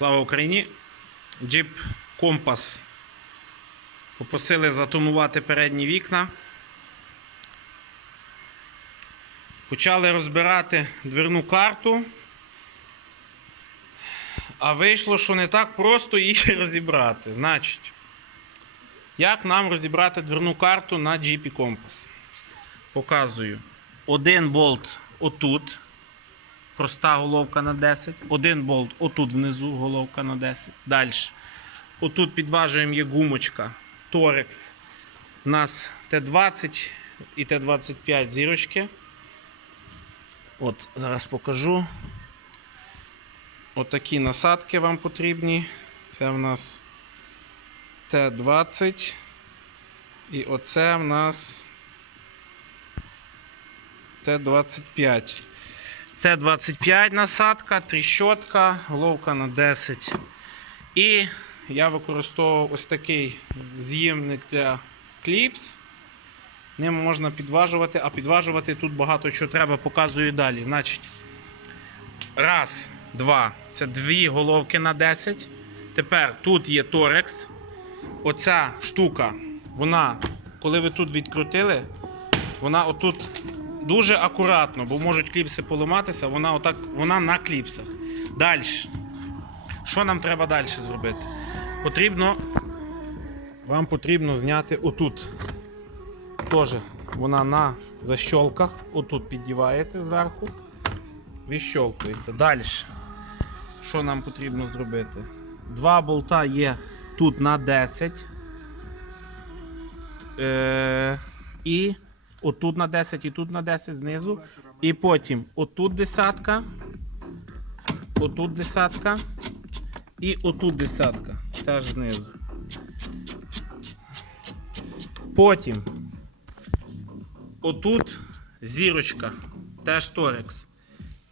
Слава Україні! Джип Компас. Попросили затонувати передні вікна. Почали розбирати дверну карту. А вийшло, що не так просто її розібрати. Значить, як нам розібрати дверну карту на Jeep Compass? Показую. Один болт отут. Проста головка на 10. Один болт отут внизу головка на 10. Далі. Отут підважуємо є гумочка Torex. У нас Т20 і Т25 зірочки. От, зараз покажу. Отакі насадки вам потрібні. Це в нас Т20. І оце в нас Т25. Т25 насадка, тріщотка, головка на 10. І я використовував ось такий з'ємник для кліпс. Ним можна підважувати, а підважувати тут багато чого треба, показую далі. Значить, раз, два. Це дві головки на 10. Тепер тут є торекс. Оця штука, вона, коли ви тут відкрутили, вона отут дуже акуратно, бо можуть кліпси поламатися, вона отак, вона на кліпсах. Далі. Що нам треба далі зробити? Потрібно. Вам потрібно зняти отут. Теж вона на защолках. Отут піддіваєте зверху. Відщолкується. Далі. Що нам потрібно зробити? Два болта є тут на 10. Е, і отут на 10 і тут на 10 знизу. І потім отут десятка. Отут десятка. І отут десятка. Теж знизу. Потім отут зірочка. Теж торекс.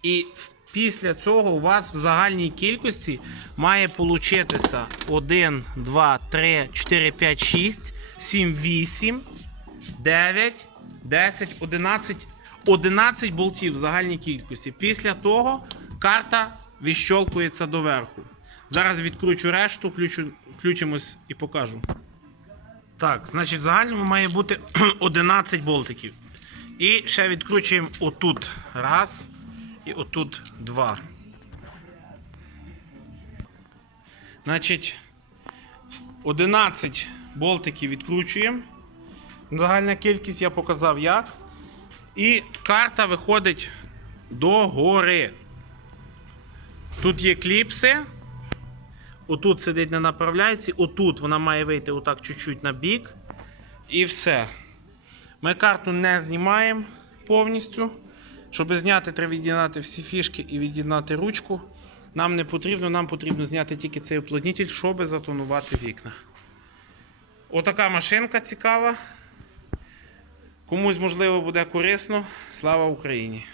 І після цього у вас в загальній кількості має получитися 1, 2, 3, 4, 5, 6, 7, 8, 9, 10, 11. 11 болтів в загальній кількості. Після того карта відщолкується доверху. Зараз відкручу решту, включу, включимось і покажу. Так, значить, в загальному має бути 11 болтиків. І ще відкручуємо отут. Раз. І отут два. Значить, 11 болтиків відкручуємо. Загальна кількість я показав як. І карта виходить до гори. Тут є кліпси. Отут сидить на направляйці, отут вона має вийти отак чуть-чуть на бік. І все. Ми карту не знімаємо повністю. Щоб зняти, треба від'єднати всі фішки і від'єднати ручку. Нам не потрібно, нам потрібно зняти тільки цей уплотнитель, щоб затонувати вікна. Отака машинка цікава. Комусь, можливо, буде корисно. Слава Україні!